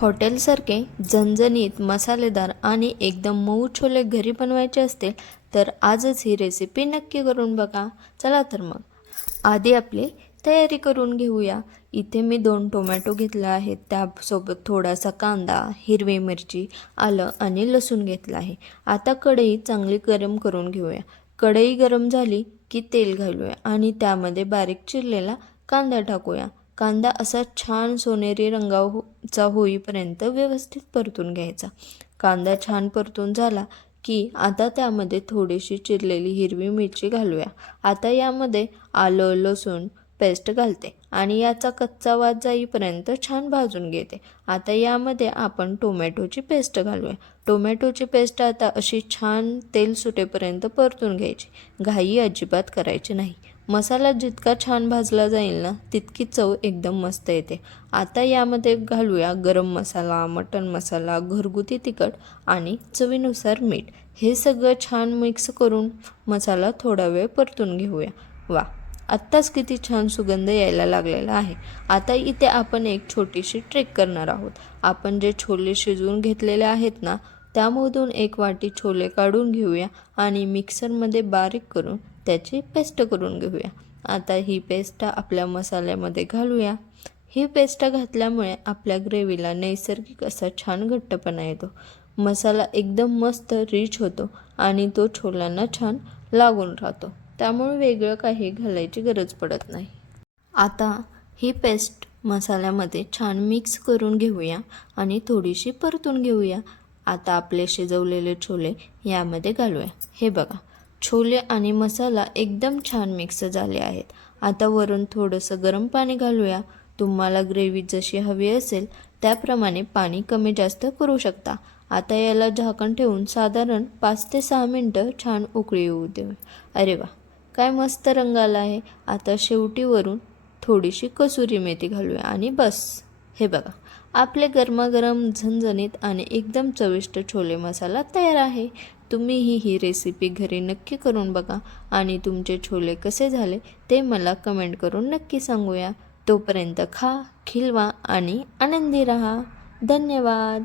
हॉटेलसारखे झणझणीत, मसालेदार आणि एकदम मऊ छोले घरी बनवायचे असतील तर आजच ही रेसिपी नक्की करून बघा. चला तर मग आधी आपली तयारी करून घेऊया. इथे मी 2 टोमॅटो घेतला आहे, त्यासोबत थोडासा कांदा, हिरवी मिरची, आलं आणि लसूण घेतला आहे. आता कढई चांगली गरम करून घेऊया. कढई गरम झाली की तेल घालूया आणि त्यामध्ये बारीक चिरलेला कांदा टाकूया. कांदा असा छान सोनेरी रंगाचा होईपर्यंत व्यवस्थित परतून घ्यायचा. कांदा छान परतून झाला की आता त्यामध्ये थोडीशी चिरलेली हिरवी मिरची घालूया. आता यामध्ये आलं लसूण पेस्ट घालते आणि याचा कच्चा वास जाईपर्यंत छान भाजून घेते. आता यामध्ये आपण टोमॅटोची पेस्ट घालूया. टोमॅटोची पेस्ट आता अशी छान तेल सुटेपर्यंत परतून घ्यायची. घाई अजिबात करायची नाही. मसाला जितका छान भाजला जाईल ना तितकी चव एकदम मस्त येते. आता यामध्ये घालूया गरम मसाला, मटण मसाला, घरगुती तिखट आणि चवीनुसार मीठ. हे सगळं छान मिक्स करून मसाला थोडा वेळ परतून घेऊया. वा, आत्ताच किती छान सुगंध यायला लागलेला आहे. आता इथे आपण एक छोटीशी ट्रिक करणार आहोत. आपण जे छोले शिजवून घेतलेले आहेत ना त्यामधून 1 वाटी छोले काढून घेऊया आणि मिक्सरमध्ये बारीक करून त्याची पेस्ट करून घेऊया. आता ही पेस्ट आपल्या मसाल्यामध्ये घालूया. ही पेस्ट घातल्यामुळे आपल्या ग्रेव्हीला नैसर्गिक असा छान घट्टपणा येतो. मसाला एकदम मस्त रिच होतो आणि तो छोल्यांना छान लागून राहतो. त्यामुळे वेगळं काही घालायची गरज पडत नाही. आता ही पेस्ट मसाल्यामध्ये छान मिक्स करून घेऊया आणि थोडीशी परतून घेऊया. आता आपले शिजवलेले छोले यामध्ये घालूया. हे बघा, छोले आणि मसाला एकदम छान मिक्स झाले आहेत. आता वरून थोडंसं गरम पाणी घालूया. तुम्हाला ग्रेव्ही जशी हवी असेल त्याप्रमाणे पाणी कमी जास्त करू शकता. आता याला झाकण ठेवून साधारण 5 ते 6 मिनटं छान उकळी येऊ देऊ. अरे वा, काय मस्त रंग आला आहे. आता शेवटी वरून थोडीशी कसुरी मेथी घालूया आणि बस. हे बघा, आपले गरमागरम झणझणीत आणि एकदम चविष्ट छोले मसाला तयार आहे. तुम्हीही ही रेसिपी घरी नक्की करून बघा आणि तुमचे छोले कसे झाले ते मला कमेंट करून नक्की सांगूया. तोपर्यंत खा, खिलवा आणि आनंदी रहा. धन्यवाद.